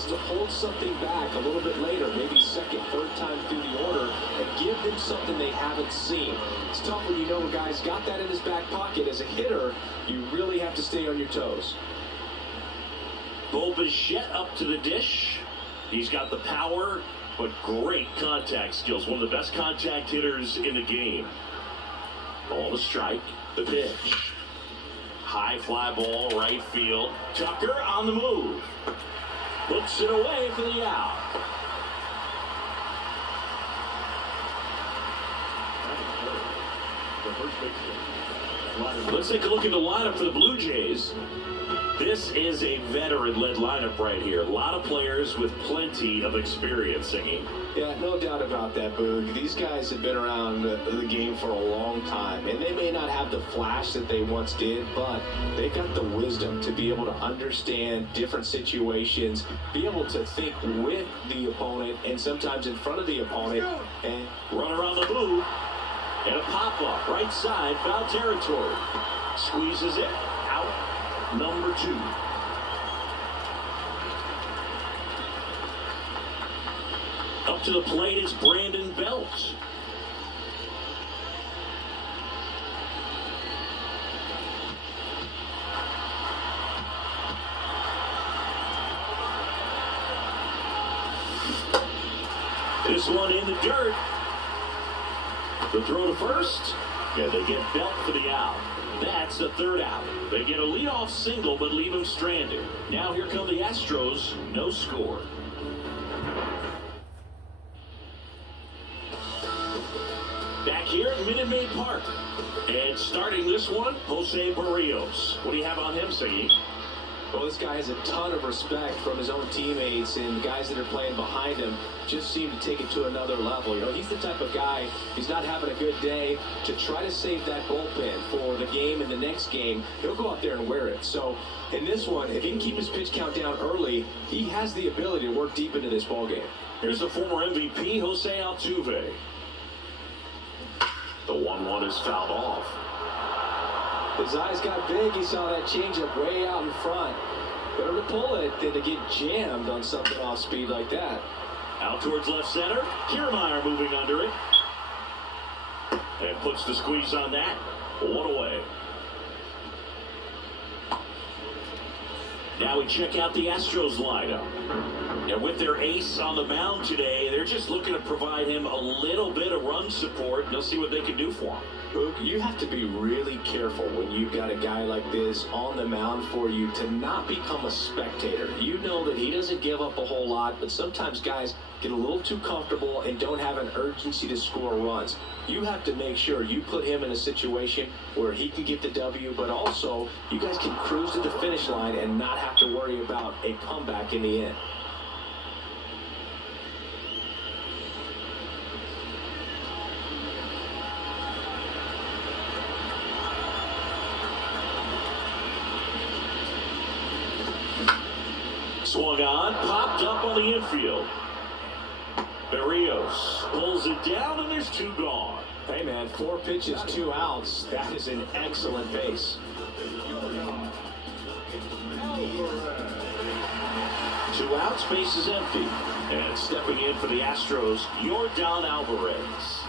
wants to hold something back a little bit later, maybe second, third time through the order, and give them something they haven't seen. It's tough when you know a guy's got that in his back pocket. As a hitter, you really have to stay on your toes. Bo Bichette up to the dish. He's got the power, but great contact skills. One of the best contact hitters in the game. Ball to strike. The pitch. High fly ball, right field. Tucker on the move. Puts it away for the out. Let's take a look at the lineup for the Blue Jays. This is a veteran-led lineup right here. A lot of players with plenty of experience singing. Yeah, no doubt about that, Boog. These guys have been around the game for a long time, and they may not have the flash that they once did, but they've got the wisdom to be able to understand different situations, be able to think with the opponent and sometimes in front of the opponent. And run around the booth, and a pop-up, right side, foul territory. Squeezes it, out, number 2. Up to the plate is Brandon Belt. This one in the dirt. The throw to first, and they get Belt for the out. That's the third out. They get a leadoff single, but leave him stranded. Now here come the Astros, no score. Back here at Minute Maid Park. And starting this one, Jose Barrios. What do you have on him, Siggy? Well, this guy has a ton of respect from his own teammates, and the guys that are playing behind him just seem to take it to another level. You know, he's the type of guy, he's not having a good day, to try to save that bullpen for the game and the next game. He'll go out there and wear it. So in this one, if he can keep his pitch count down early, he has the ability to work deep into this ball game. Here's the former MVP, Jose Altuve. The 1-1 is fouled off. His eyes got big. He saw that changeup way out in front. Better to pull it than to get jammed on something off speed like that. Out towards left center. Kiermaier moving under it. And puts the squeeze on that. 1 away. Now we check out the Astros lineup. And with their ace on the mound today, they're just looking to provide him a little bit of run support, and they'll see what they can do for him. Boog, you have to be really careful when you've got a guy like this on the mound for you to not become a spectator. You know that he doesn't give up a whole lot, but sometimes guys get a little too comfortable and don't have an urgency to score runs. You have to make sure you put him in a situation where he can get the W, but also you guys can cruise to the finish line and not have to worry about a comeback in the end. Swung on, popped up on the infield. Barrios pulls it down, and there's 2 gone. Hey, man, 4 pitches, 2 outs. That is an excellent pace. 2 outs, base is empty. And stepping in for the Astros, Yordan Alvarez.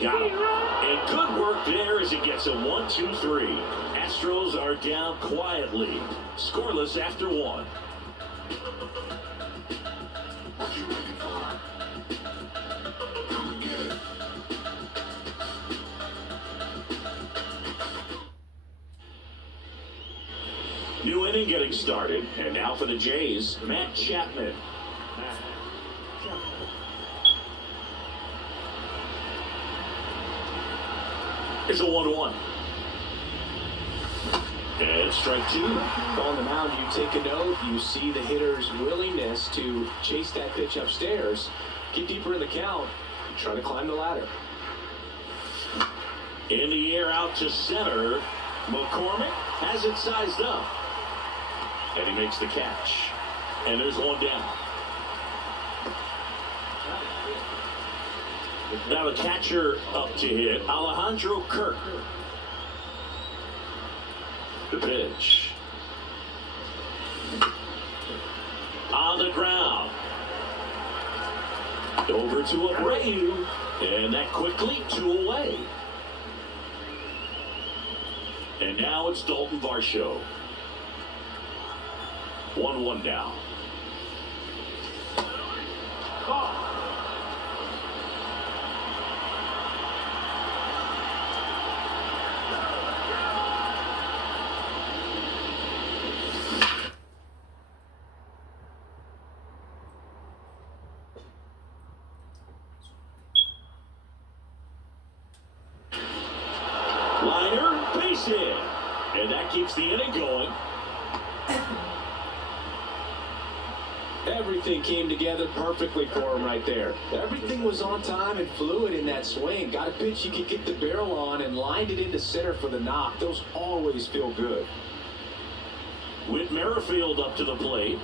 Got him. And good work there as he gets a 1-2-3. Astros are down quietly. Scoreless after 1. New inning getting started. And now for the Jays, Matt Chapman. Here's a 1-1. And strike 2. On the mound, you take a note. You see the hitter's willingness to chase that pitch upstairs, get deeper in the count, try to climb the ladder. In the air out to center. McCormick has it sized up. And he makes the catch. And there's 1 down. Now the catcher up to hit, Alejandro Kirk. The pitch. On the ground. Over to Abreu. And that quickly 2 away. And now it's Dalton Varsho. 1-1 now. Liner, base hit. And that keeps the inning going. Everything came together perfectly for him right there. Everything was on time and fluid in that swing. Got a pitch he could get the barrel on and lined it into center for the knock. Those always feel good. Whit Merrifield up to the plate.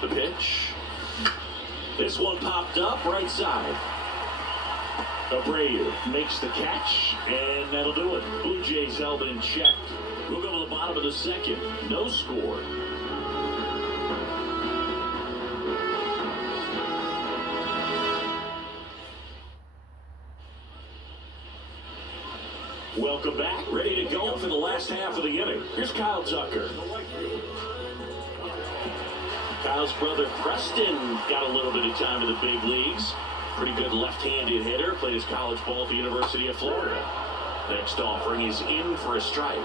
The pitch. This one popped up right side. Abreu makes the catch, and that'll do it. Blue Jays held in check. We'll go to the bottom of the second. No score. Welcome back. Ready to go for the last half of the inning. Here's Kyle Tucker. Kyle's brother Preston got a little bit of time in the big leagues. Pretty good left-handed hitter. Played his college ball at the University of Florida. Next offering is in for a strike.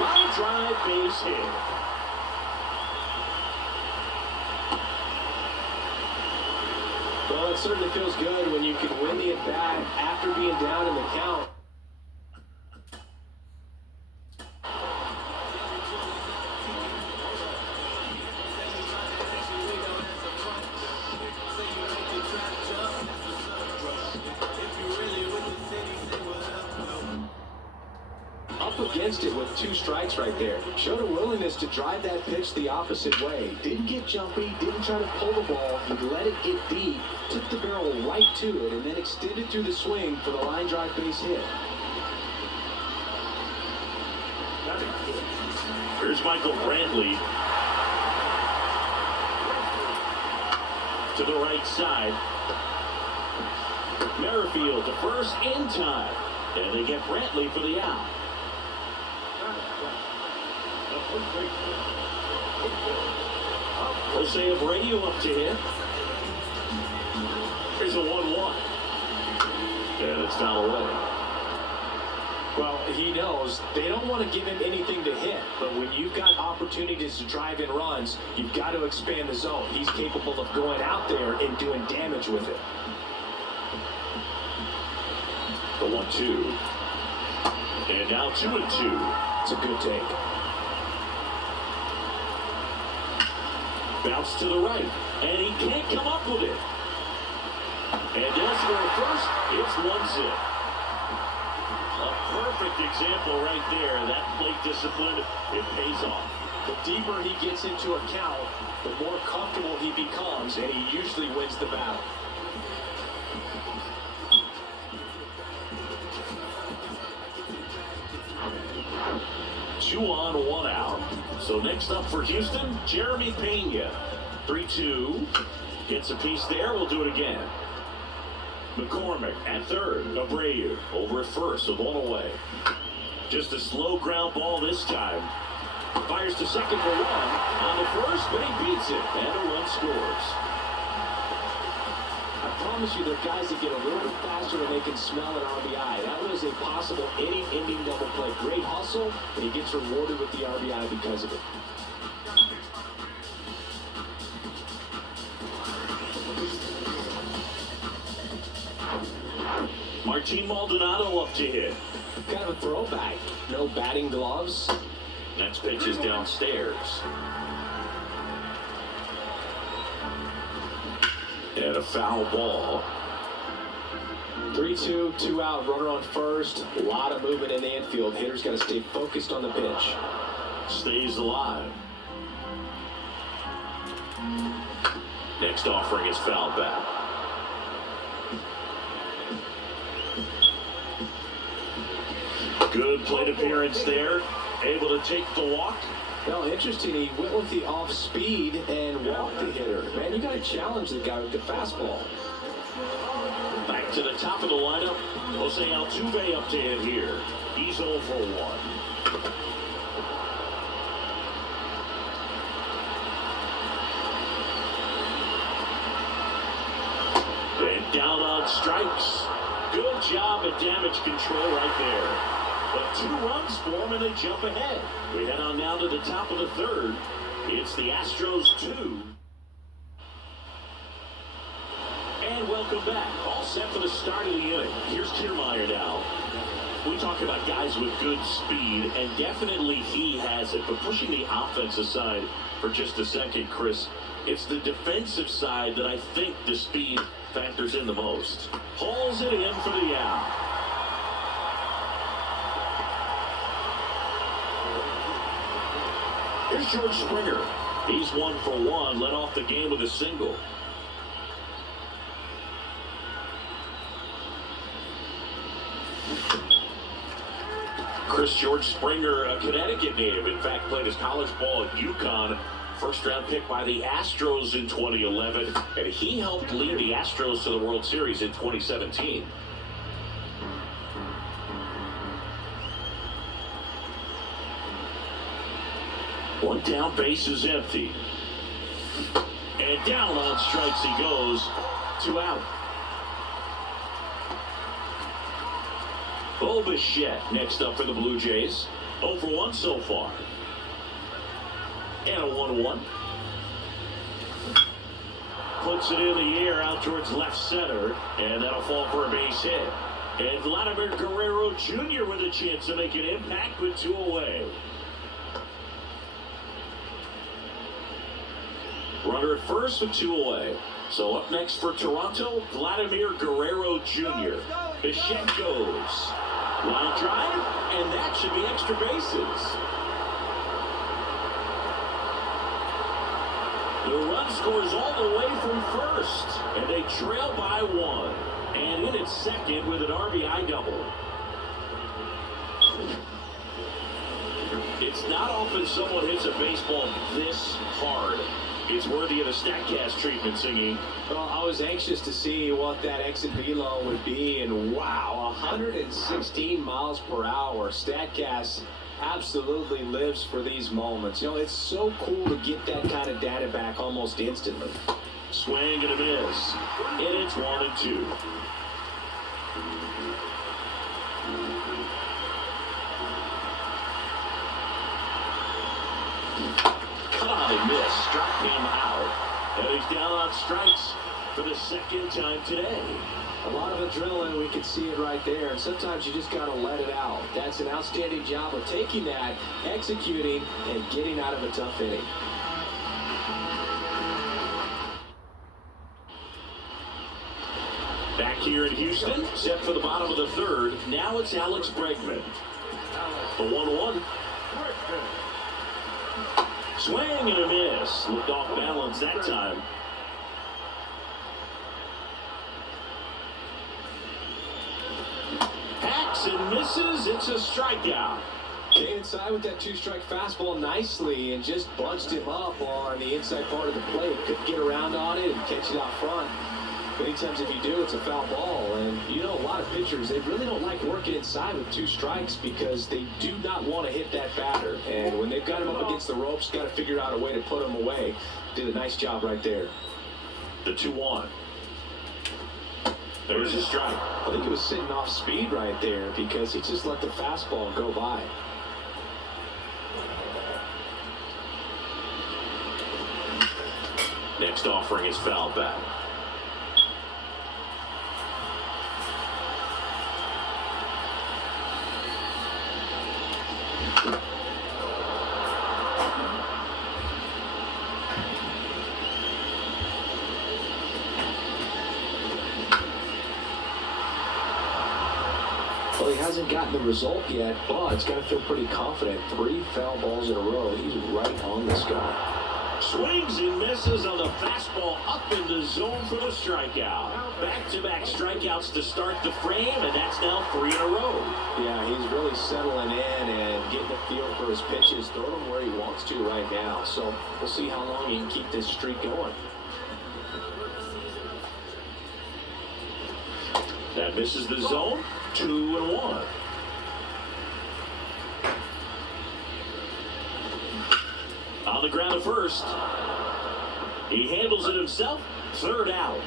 Line drive, base hit. Well, it certainly feels good when you can win the at-bat after being down in the count. Against it with 2 strikes right there. Showed a willingness to drive that pitch the opposite way. Didn't get jumpy, didn't try to pull the ball. He let it get deep, took the barrel right to it, and then extended through the swing for the line drive base hit. Here's Michael Brantley. To the right side. Merrifield to first in time. And they get Brantley for the out. Jose Abreu up to hit. Here's a 1-1. And it's down away. Well, he knows they don't want to give him anything to hit, but when you've got opportunities to drive in runs, you've got to expand the zone. He's capable of going out there and doing damage with it. The 1-2. And now 2-2. It's a good take. Bounce to the right, and he can't come up with it. And does go first. It's 1-0. A perfect example right there. That plate discipline, it pays off. The deeper he gets into a count, the more comfortable he becomes, and he usually wins the battle. Two on, 1 out. So next up for Houston, Jeremy Pena. 3-2. Gets a piece there. We'll do it again. McCormick at third. Abreu over at first with 1 away. Just a slow ground ball this time. Fires to second for 1. On the first, but he beats it. And a run scores. I promise you, there are guys that get a little bit faster and they can smell an RBI. That was a possible inning-ending double play. Great hustle, and he gets rewarded with the RBI because of it. Martin Maldonado up to hit. Kind of a throwback. No batting gloves. Next pitch is downstairs. And a foul ball. 3-2, 2 out, runner on first. A lot of movement in the infield. Hitter's got to stay focused on the pitch. Stays alive. Next offering is fouled back. Good plate appearance there. Able to take the walk. Well, interesting. He went with the off speed and walked the hitter. Man, you got to challenge the guy with the fastball. Back to the top of the lineup. Jose Altuve up to hit here. He's 0 for 1. And down on strikes. Good job at damage control right there. But 2 runs for them and they jump ahead. We head on now to the top of the third. It's the Astros 2. And welcome back. All set for the start of the inning. Here's Kiermaier now. We talk about guys with good speed, and definitely he has it. But pushing the offense aside for just a second, Chris, it's the defensive side that I think the speed factors in the most. Hauls it in for the out. Here's George Springer. He's 1 for 1, led off the game with a single. George Springer, a Connecticut native, in fact played his college ball at UConn. First round pick by the Astros in 2011, and he helped lead the Astros to the World Series in 2017. One down, base is empty. And down on strikes he goes. 2 out. Bo Bichette next up for the Blue Jays. 0 for 1 so far. And a 1-1. Puts it in the air out towards left center. And that'll fall for a base hit. And Vladimir Guerrero Jr. with a chance to make an impact with 2 away. Runner at first with 2 away. So up next for Toronto, Vladimir Guerrero Jr. Bichette goes. Line drive, and that should be extra bases. The run scores all the way from first, and they trail by 1. And in at second with an RBI double. It's not often someone hits a baseball this hard. It's worthy of a StatCast treatment, Singing. Well, I was anxious to see what that exit velo would be, and wow, 116 miles per hour. StatCast absolutely lives for these moments. You know, it's so cool to get that kind of data back almost instantly. Swing and a miss. And it's 1-2. He missed, struck him out. And he's down on strikes for the second time today. A lot of adrenaline, we can see it right there. And sometimes you just got to let it out. That's an outstanding job of taking that, executing, and getting out of a tough inning. Back here in Houston, set for the bottom of the third. Now it's Alex Bregman. The 1-1. Swing and a miss. Looked off balance that time. Hacks and misses. It's a strikeout. Came inside with that 2-strike fastball nicely and just bunched him up on the inside part of the plate. Couldn't get around on it and catch it out front. Many times if you do, it's a foul ball. And you know, a lot of pitchers, they really don't like working inside with 2 strikes because they do not want to hit that batter. And when they've got him up against the ropes, got to figure out a way to put him away. Did a nice job right there. The 2-1. There's a strike. I think he was sitting off speed right there because he just let the fastball go by. Next offering is fouled back. Well, he hasn't gotten the result yet, but he's got to feel pretty confident. 3 foul balls in a row. He's right on this guy. Swings and misses on the fastball up in the zone for the strikeout. Back-to-back strikeouts to start the frame, and that's now 3 in a row. Yeah, he's really settling in and getting a feel for his pitches, throwing them where he wants to right now. So we'll see how long he can keep this streak going. That misses the zone. 2-1. On the ground at first. He handles it himself. 3rd out.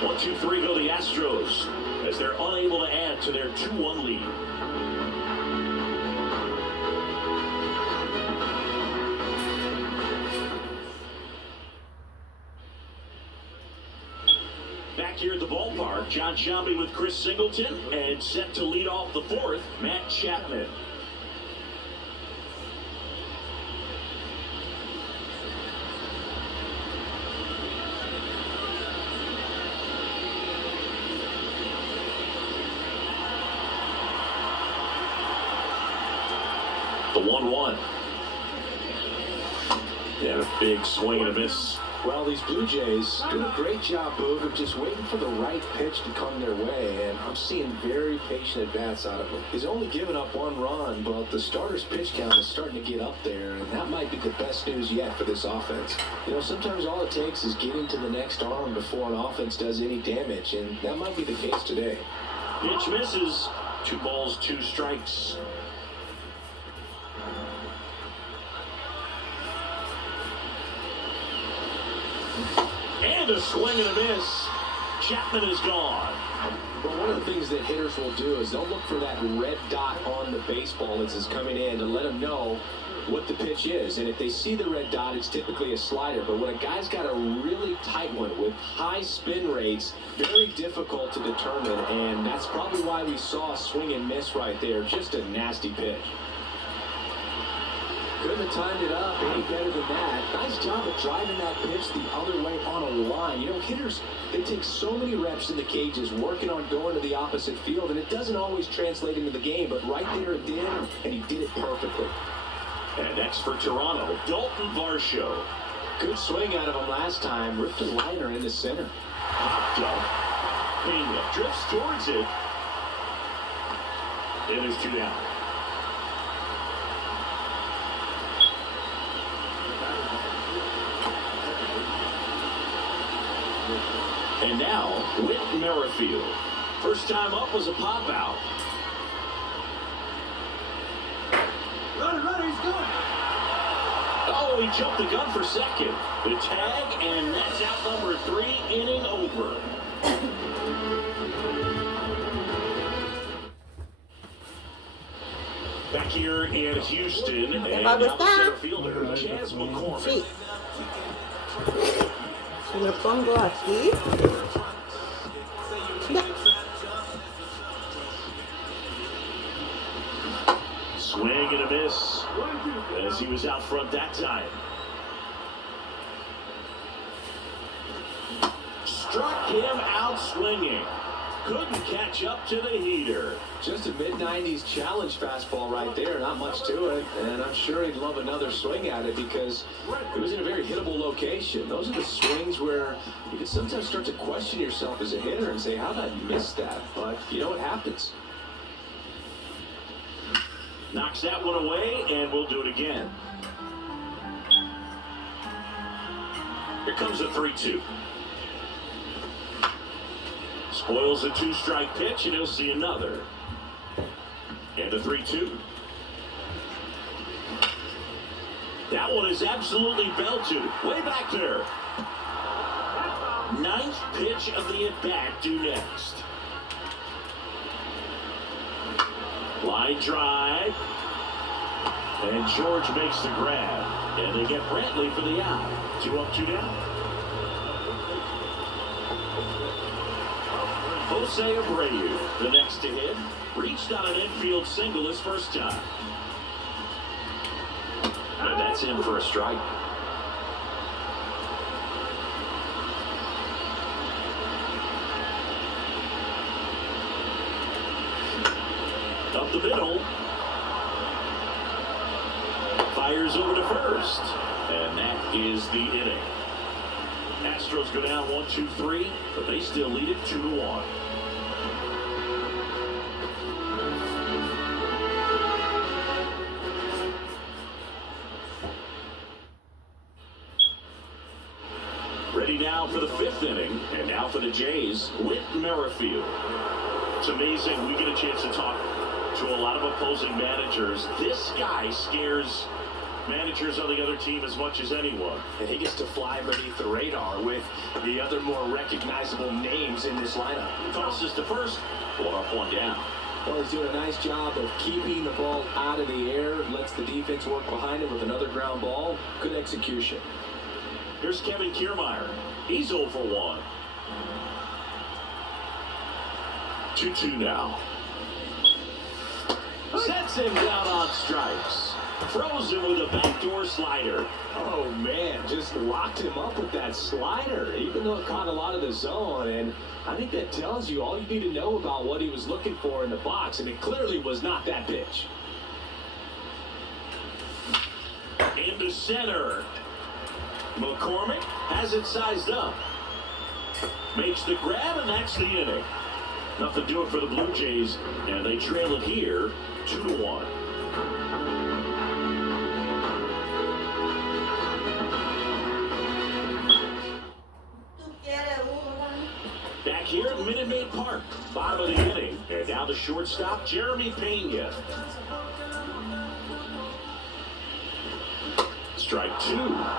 1-2-3 go the Astros as they're unable to add to their 2-1 lead. Back here at the ballpark, John Shelby with Chris Singleton, and set to lead off the 4th, Matt Chapman. The 1-1. Yeah, a big swing and a miss. Well, these Blue Jays doing a great job, Boog, of just waiting for the right pitch to come their way, and I'm seeing very patient at-bats out of him. He's only given up 1 run, but the starter's pitch count is starting to get up there, and that might be the best news yet for this offense. You know, sometimes all it takes is getting to the next arm before an offense does any damage, and that might be the case today. Pitch misses. 2 balls, 2 strikes. And a swing and a miss. Chapman is gone. But one of the things that hitters will do is they'll look for that red dot on the baseball as it's coming in to let them know what the pitch is. And if they see the red dot, it's typically a slider. But when a guy's got a really tight one with high spin rates, very difficult to determine. And that's probably why we saw a swing and miss right there. Just a nasty pitch. Couldn't have timed it up any better than that. Nice job of driving that pitch the other way on a line. You know, hitters, they take so many reps in the cages working on going to the opposite field, and it doesn't always translate into the game, but right there it did, and he did it perfectly. And next for Toronto, Dalton Varsho. Good swing out of him last time. Ripped a liner into center. Popped up. Pena drifts towards it. It is 2 down. And now, Whit Merrifield. First time up was a pop out. Runner, he's good. Oh, he jumped the gun for second. The tag, and that's out number 3, inning over. Back here in Houston, and now the center fielder, Chaz McCormick. Si lo pongo aquí. Swing and a miss as he was out front that time. Struck him out swinging. Couldn't catch up to the heater. Just a mid-90s challenge fastball right there. Not much to it. And I'm sure he'd love another swing at it because it was in a very hittable location. Those are the swings where you can sometimes start to question yourself as a hitter and say, how did I miss that? But you know what happens. Knocks that one away, and we'll do it again. Here comes a 3-2. Spoils a 2-strike pitch, and he'll see another. And a 3-2. That one is absolutely belted. Way back there. 9th pitch of the at-bat due next. Line drive. And George makes the grab. And they get Brantley for the out. 2 up, 2 down. Jose Abreu, the next to hit, reached on an infield single his first time. And that's in for a strike. Up the middle. Fires over to first. And that is the inning. Astros go down 1-2-3, but they still lead it 2-1. Ready now for the fifth inning, and now for the Jays, Whit Merrifield. It's amazing. We get a chance to talk to a lot of opposing managers. This guy scares managers on the other team as much as anyone. And he gets to fly beneath the radar with the other more recognizable names in this lineup. Tosses to first, 1 up, 1 down. Well, he's doing a nice job of keeping the ball out of the air, lets the defense work behind him with another ground ball. Good execution. Here's Kevin Kiermaier. He's 0 for 1. 2-2 now. Sets him down on strikes. Throws him with a backdoor slider. Oh, man, just locked him up with that slider, even though it caught a lot of the zone. And I think that tells you all you need to know about what he was looking for in the box, and it clearly was not that pitch. Into center. McCormick has it sized up. Makes the grab, and that's the inning. Nothing to do it for the Blue Jays, and they trail it here 2-1. Back here at Minute Maid Park, bottom of the inning, and now the shortstop, Jeremy Pena. Strike 2.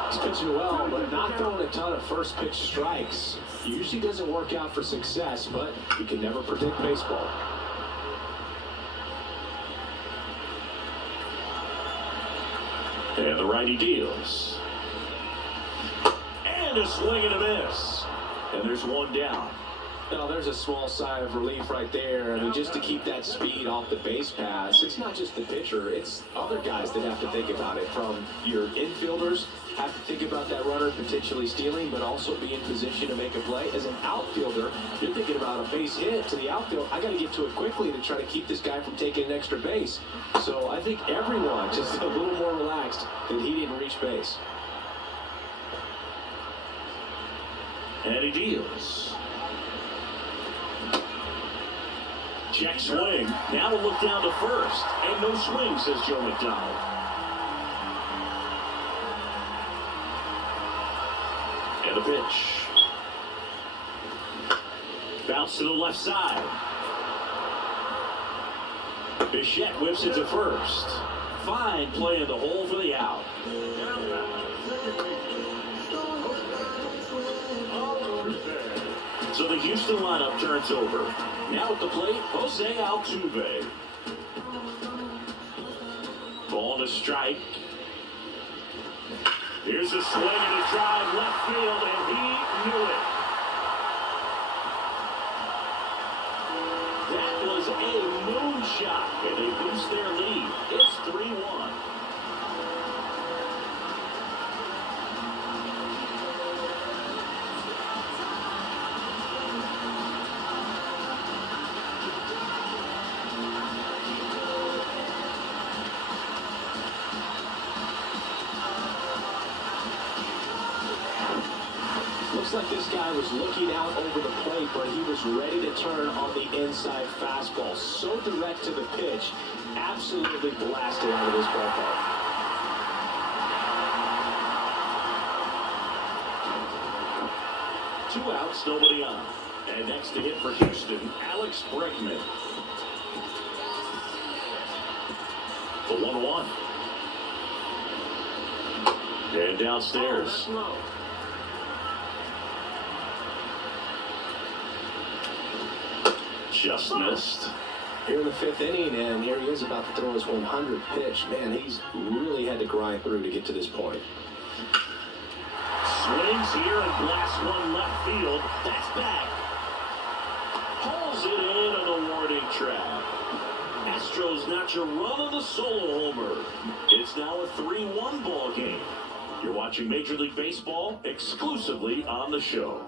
He's pitching well, but not throwing a ton of first pitch strikes. Usually doesn't work out for success, but you can never predict baseball. And the righty deals. And a swing and a miss. And there's 1 down. Now, there's a small sigh of relief right there. I mean, just to keep that speed off the base pass, it's not just the pitcher, it's other guys that have to think about it. From your infielders, have to think about that runner potentially stealing, but also be in position to make a play. As an outfielder, you're thinking about a base hit to the outfield. I got to get to it quickly to try to keep this guy from taking an extra base. So I think everyone just a little more relaxed that he didn't reach base. And he deals. Check swing. Now a look down to first. And no swing, says Joe McDonald. And a pitch. Bounce to the left side. Bichette whips it to first. Fine play in the hole for the out. So the Houston lineup turns over. Now at the plate, Jose Altuve. Ball to strike. Here's a swing and a drive left field, and he knew it. That was a moonshot, and they boost their lead. It's 3-1. Looks like this guy was looking out over the plate, but he was ready to turn on the inside fastball. So direct to the pitch, absolutely blasted out of this ballpark. Two outs, nobody on. And next to hit for Houston, Alex Bregman. The 1-1. And downstairs. Just missed. Here in the fifth inning, and here he is about to throw his 100th pitch. Man, he's really had to grind through to get to this point. Swings here and blasts one left field. That's back. Pulls it in on the warning track. Astros notch a run on the solo homer. It's now a 3-1 ball game. You're watching Major League Baseball exclusively on the show.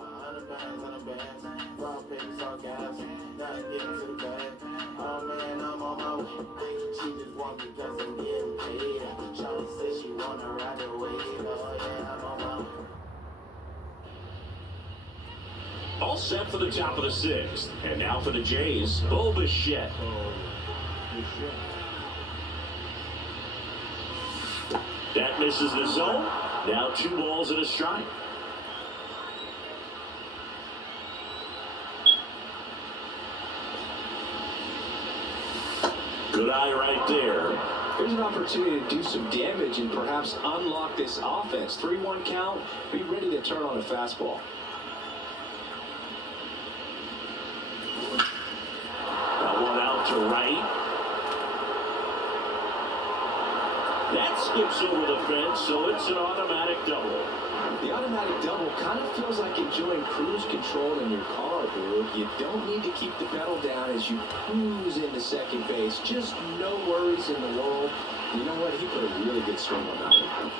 Oh man, I'm on my way. She just want because I'm getting paid. Shawty said she wanna ride the wave. Oh yeah, I'm on my All set for the top of the sixth. And now for the Jays, Bo Bichette. That misses the zone. Now 2 balls and a strike. Good eye right there. Here's an opportunity to do some damage and perhaps unlock this offense. 3-1 count. Be ready to turn on a fastball. That one out to right. That skips over the fence, so it's an automatic double. The automatic double kind of feels like enjoying cruise control in your car, dude. You don't need to keep the pedal down as you cruise into second base. Just no worries in the world. You know what? He put a really good swing on that one.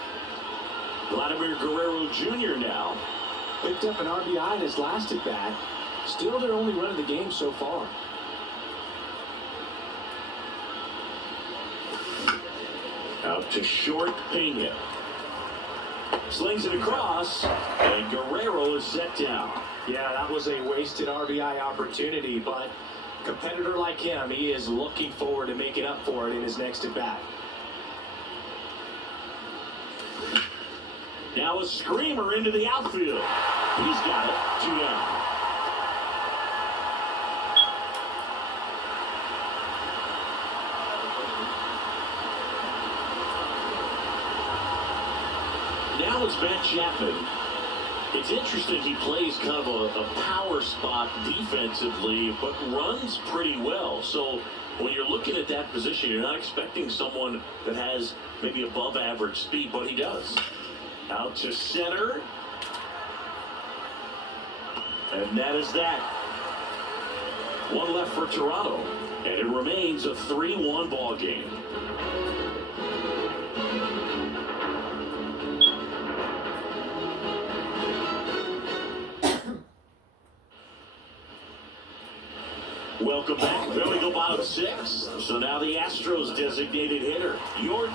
Vladimir Guerrero Jr. now. Picked up an RBI in his last at bat. Still their only run of the game so far. Out to short, Pena. Slings it across, and Guerrero is set down. Yeah, that was a wasted RBI opportunity, but a competitor like him, he is looking forward to making up for it in his next at bat. Now a screamer into the outfield. He's got it. 2 down. Now it's Matt Chapman. It's interesting, he plays kind of a power spot defensively, but runs pretty well. So when you're looking at that position, you're not expecting someone that has maybe above average speed, but he does. Out to center. And that is that. 1 left for Toronto. And it remains a 3-1 ball game. Welcome back. There we go, bottom 6. So now the Astros designated hitter. Your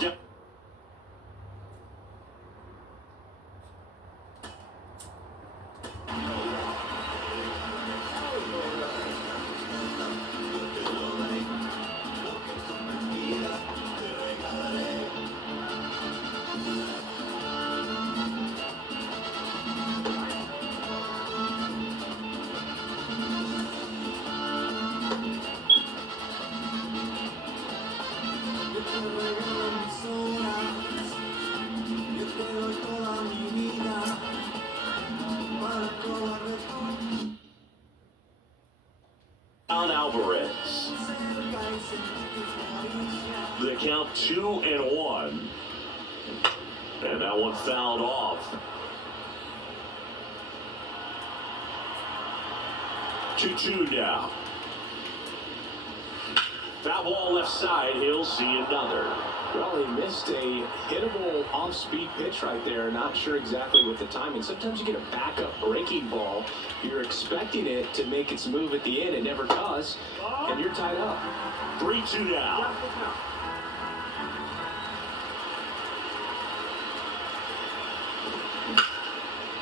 Alvarez. The count 2-1. And that one fouled off. 2-2 now. Foul ball left side. He'll see another. Well, he missed a hittable off-speed pitch right there. Not sure exactly what the timing. Sometimes you get a backup breaking ball. You're expecting it to make its move at the end. It never does. And you're tied up. 3-2 now.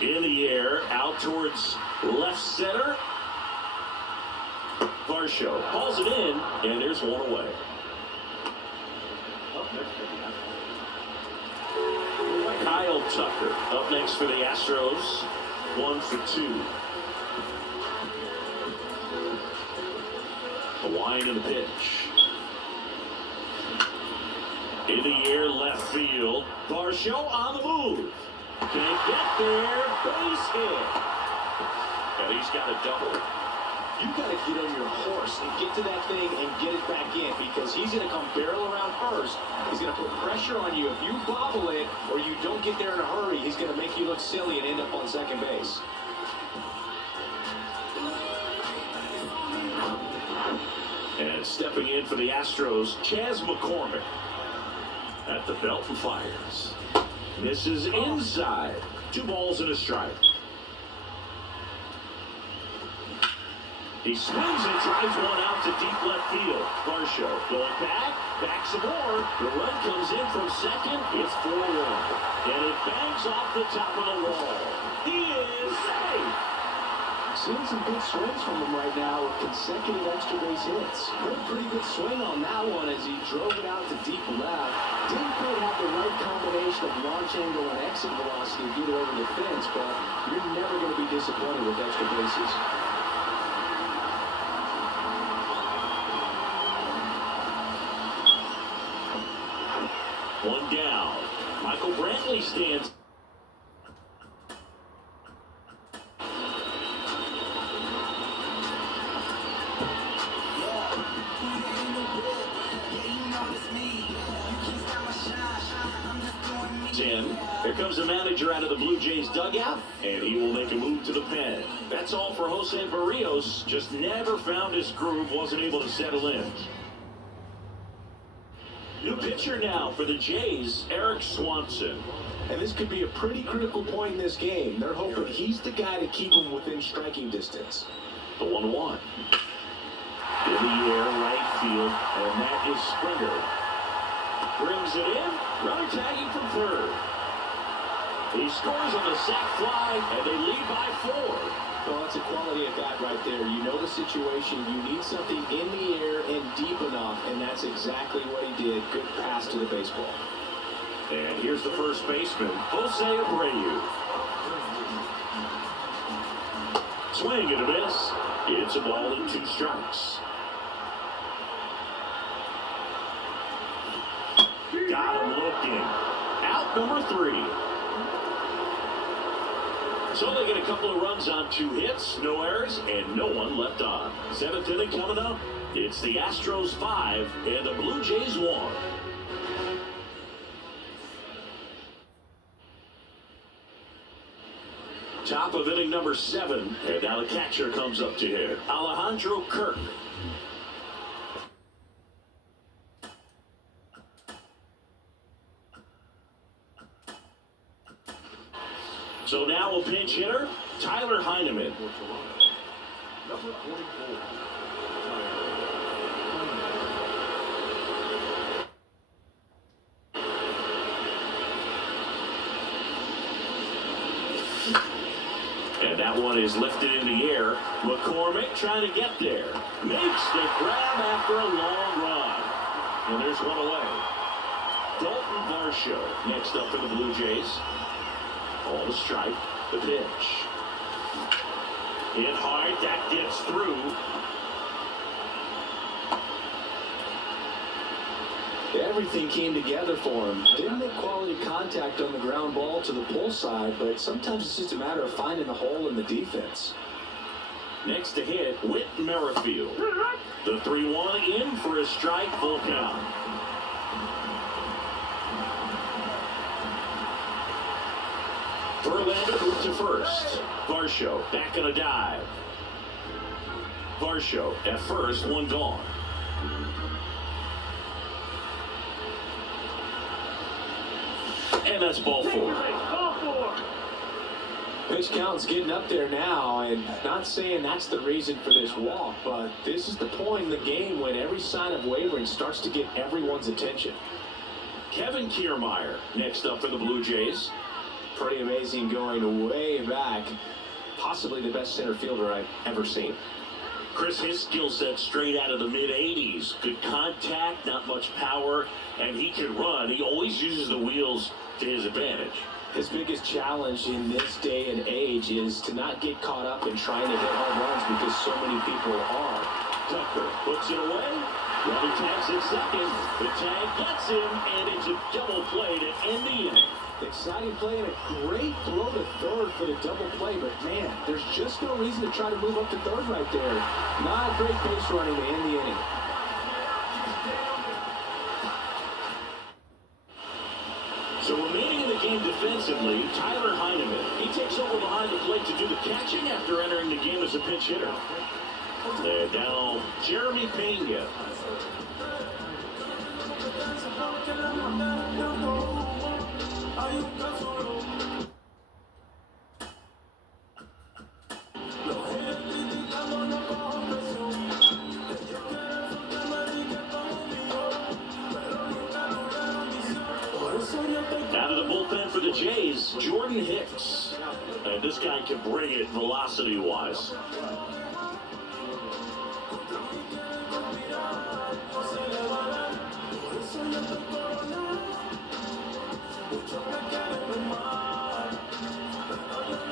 In the air, out towards left center. Varsho hauls it in, and there's one away. Kyle Tucker up next for the Astros. 1 for 2. The wind and the pitch. In the air, left field. Varsho on the move. Can't get there. Base hit. And he's got a double. You got to get on your horse and get to that thing and get it back in, because he's going to come barrel around first. He's going to put pressure on you. If you bobble it or you don't get there in a hurry, he's going to make you look silly and end up on second base. And stepping in for the Astros, Chas McCormick at the belt and fires. Misses inside. 2 balls and a strike. He swings and drives one out to deep left field. Varsho going back some more. The run comes in from second. It's 4-1. And it bangs off the top of the wall. He is safe. Seeing some good swings from him right now with consecutive extra base hits. Put a pretty good swing on that one as he drove it out to deep left. Didn't quite have the right combination of launch angle and exit velocity to get it over the fence, but you're never going to be disappointed with extra bases. One down. Michael Brantley stands. Here comes the manager out of the Blue Jays dugout, and he will make a move to the pen. That's all for Jose Barrios. Just never found his groove, wasn't able to settle in. New pitcher now for the Jays, Eric Swanson. And this could be a pretty critical point in this game. They're hoping he's the guy to keep them within striking distance. The 1-1. In the air, right field, and that is Springer. Brings it in, runner tagging from third. He scores on the sac fly, and they lead by 4. Well, that's a quality at bat right there. You know the situation. You need something in the air and deep enough, and that's exactly what he did. Good pass to the baseball. And here's the first baseman, Jose Abreu. Swing and a miss. It's a ball and 2 strikes. Got him looking. Out number 3. So they get a couple of runs on 2 hits, no errors, and no one left on. 7th inning coming up. It's the Astros 5 and the Blue Jays 1. Top of inning number 7, and now the catcher comes up to hit. Alejandro Kirk. So now a pinch hitter, Tyler Heineman. Number 44. And that one is lifted in the air. McCormick trying to get there. Makes the grab after a long run. And there's one away. Dalton Varsho next up for the Blue Jays. All the strike, the pitch. Hit hard, that gets through. Everything came together for him. Didn't make quality contact on the ground ball to the pull side, but sometimes it's just a matter of finding a hole in the defense. Next to hit, Whit Merrifield. The 3-1 in for a strike, full count. Verlander moved to first. Varsho back on a dive. Varsho at first, 1 gone. And that's ball 4. Pitch count's getting up there now, and not saying that's the reason for this walk, but this is the point in the game when every sign of wavering starts to get everyone's attention. Kevin Kiermaier next up for the Blue Jays. Pretty amazing going way back. Possibly the best center fielder I've ever seen. Chris, his skill set straight out of the mid-'80s. Good contact, not much power, and he can run. He always uses the wheels to his advantage. His biggest challenge in this day and age is to not get caught up in trying to hit home runs because so many people are. Tucker puts it away. Runner tags at second. The tag gets him, and it's a double play to end the inning. Exciting play and a great throw to third for the double play, but man, there's just no reason to try to move up to third right there. Not great base running to end the inning. So remaining in the game defensively, Tyler Heineman. He takes over behind the plate to do the catching after entering the game as a pinch hitter. And now Jeremy Pena. for the Jays, Jordan Hicks. And this guy can bring it velocity-wise.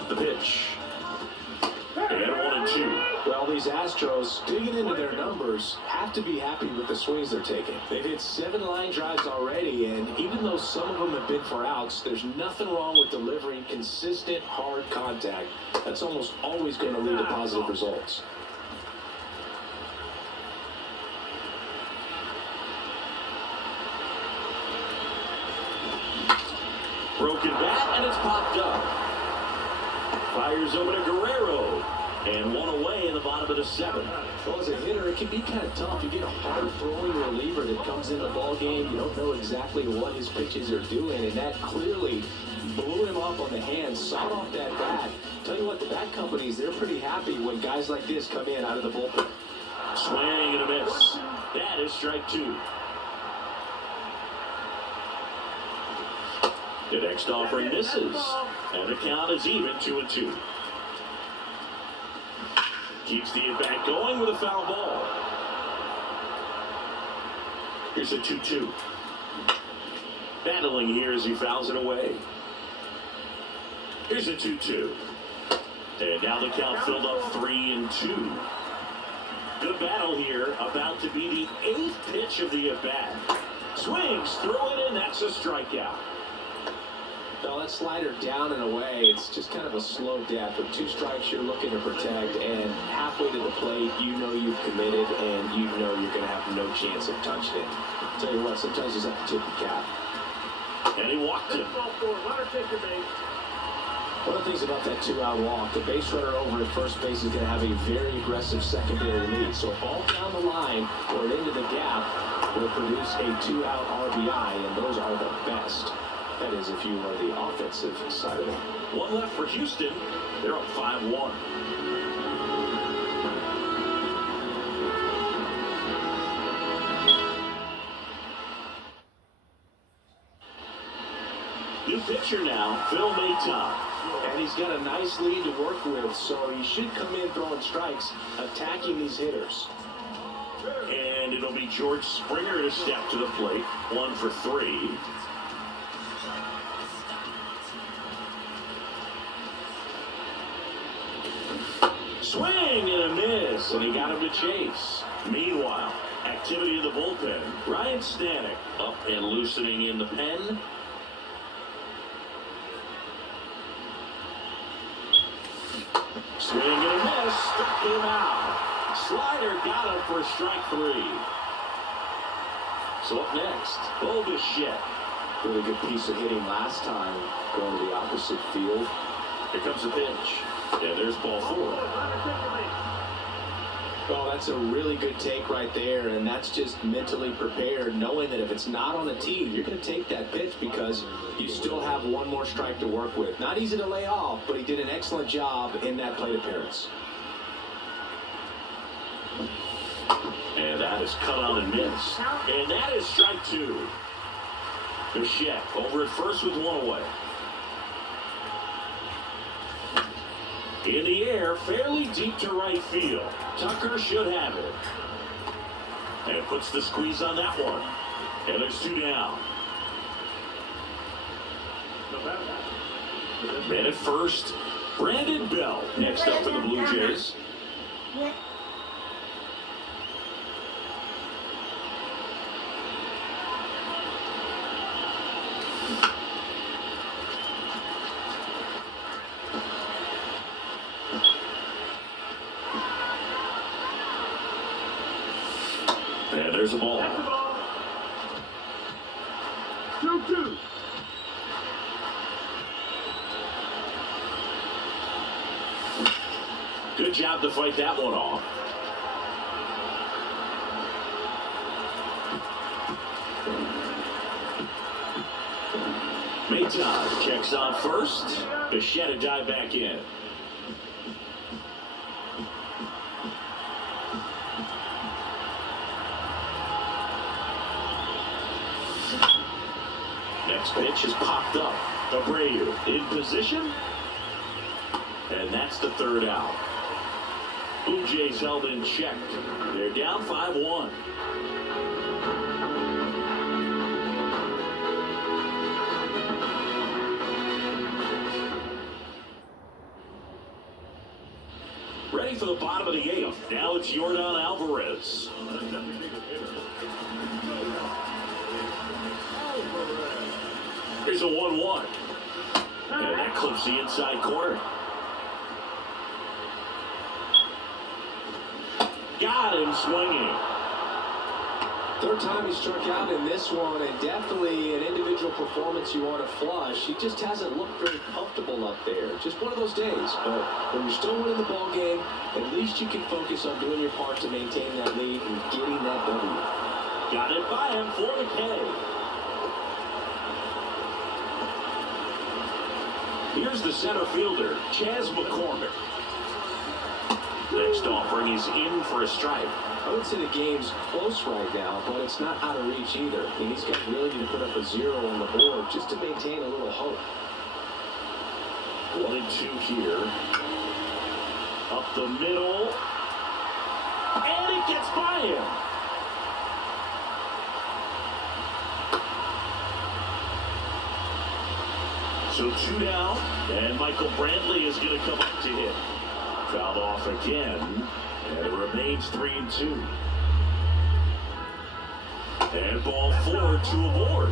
The pitch. And 1-2. Well, these Astros, digging into their numbers, have to be happy with the swings they're taking. They've hit 7 line drives already, and even though some of them have been for outs, there's nothing wrong with delivering consistent, hard contact. That's almost always going to lead to positive results. Broken bat, and it's popped up. Fires over to Guerrero. And 1 away in the bottom of the 7th. Well, as a hitter, it can be kind of tough. You get a hard-throwing reliever that comes in the ball game. You don't know exactly what his pitches are doing, and that clearly blew him up on the hand, sawed off that bat. Tell you what, the bat companies, they're pretty happy when guys like this come in out of the bullpen. Swing and a miss. That is strike 2. The next offering misses. And the count is even 2-2. Keeps the at-bat going with a foul ball. Here's a 2-2. Battling here as he fouls it away. Here's a 2-2. And now the count filled up 3-2. Good battle here. About to be the 8th pitch of the at-bat. Swings, throw it in. That's a strikeout. Well, that slider down and away, it's just kind of a slow death. With 2 strikes you're looking to protect, and halfway to the plate, you know you've committed, and you know you're going to have no chance of touching it. Tell you what, sometimes you just have to tip the cap. And he walked it. One of the things about that 2-out walk, the base runner over at first base is going to have a very aggressive secondary lead. So all down the line or into the gap will produce a 2-out RBI, and those are the best. That is, if you are the offensive side of it. 1 left for Houston. They're up 5-1. New pitcher now, Phil Mayton. And he's got a nice lead to work with, so he should come in throwing strikes, attacking these hitters. And it'll be George Springer to step to the plate. 1 for 3. Swing and a miss, and he got him to chase. Meanwhile, activity in the bullpen. Ryan Stanek up and loosening in the pen. Swing and a miss, struck him out. Slider got him for strike 3. So up next, Bobichette. Really good piece of hitting last time, going to the opposite field. Here comes the pitch. Yeah, there's ball 4. Well, that's a really good take right there, and that's just mentally prepared, knowing that if it's not on the tee, you're going to take that pitch because you still have 1 more strike to work with. Not easy to lay off, but he did an excellent job in that plate appearance. And that is cut on and missed. And that is strike 2. Bichette over at first with 1 away. In the air, fairly deep to right field. Tucker should have it. And puts the squeeze on that one. And there's 2 down. Man at first, Brandon Bell next up for the Blue Jays. And there's a ball. 2-2. Good job to fight that one off. Mayton checks on first. Bichette dive back in. Next pitch is popped up. Abreu in position. And that's the third out. Blue Jays held in check. They're down 5-1. Ready for the bottom of the eighth. Now it's Jordan Alvarez. Here's a 1-1. And that clips the inside corner. Got him swinging. Third time he struck out in this one, and definitely an individual performance you want to flush. He just hasn't looked very comfortable up there. Just one of those days. But when you're still winning the ball game, at least you can focus on doing your part to maintain that lead and getting that W. Got it by him for the K. Here's the center fielder, Chas McCormick. Next offering is in for a strike. I would say the game's close right now, but it's not out of reach either. And these guys really need to put up a 0 on the board just to maintain a little hope. 1-2 here. Up the middle. And it gets by him. So 2 down, and Michael Brantley is going to come up to hit. Fouled off again, and it remains 3-2. And ball 4 to aboard.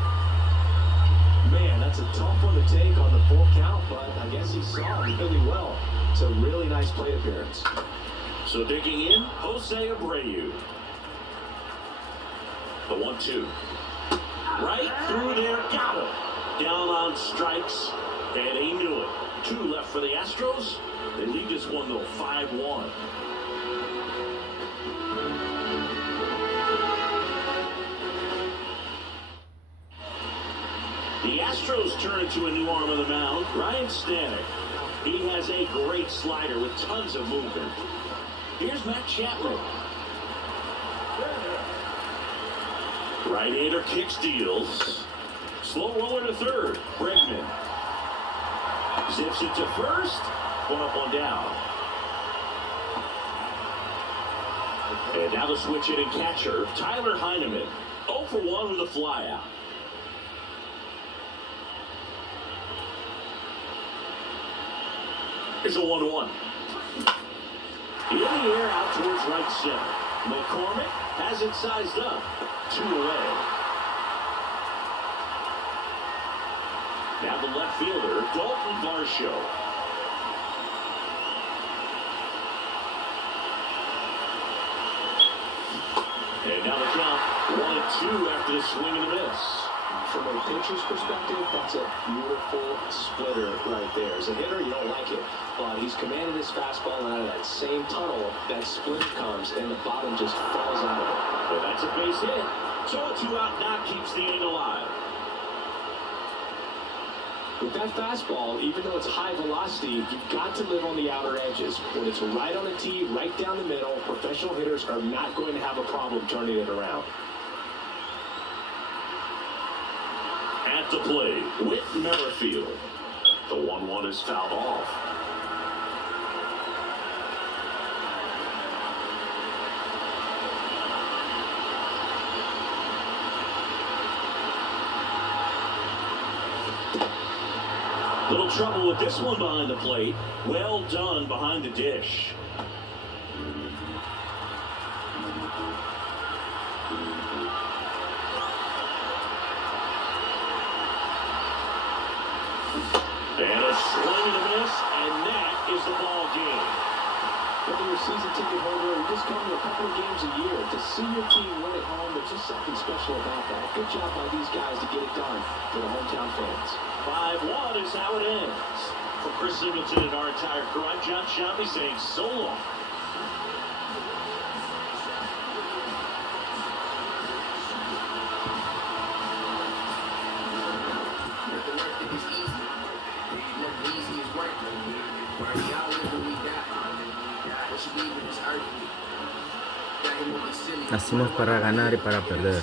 Man, that's a tough one to take on the full count, but I guess he saw it really well. It's a really nice plate appearance. So digging in, Jose Abreu. The 1-2. Right through there, got him. Down on strikes, and he knew it. 2 left for the Astros. They lead this one, though, 5-1. The Astros turn to a new arm of the mound, Ryan Stanek. He has a great slider with tons of movement. Here's Matt Chapman. Right-hander kick steals. Slow roller to third. Bregman zips it to first. 1 up, 1 down. And now the switch hitting catcher, Tyler Heineman. 0 for 1 with a fly out. Here's a 1-1. In the air out towards right center. McCormick has it sized up. 2 away. Now the left fielder, Dalton Varsho. And now the count, 1-2 after the swing and a miss. From a pitcher's perspective, that's a beautiful splitter right there. As a hitter, you don't like it, but he's commanded his fastball, and out of that same tunnel, that split comes, and the bottom just falls out of it. But that's a base hit. So a 2-out knock keeps the inning alive. With that fastball, even though it's high velocity, you've got to live on the outer edges. When it's right on the tee, right down the middle, professional hitters are not going to have a problem turning it around. At the plate, Whit Merrifield. The 1-1 is fouled off. Little trouble with this one behind the plate. Well done behind the dish. And a swing and a miss, and that is the ball game. Whether you're a season ticket holder or you just come to a couple of games a year, to see your team win at home, there's just something special about that. Good job by these guys to get it done for the hometown fans. 5-1 is how it ends. For Chris Singleton and our entire crew, I'm John Shambi saying so long. Nacimos para ganar y para perder.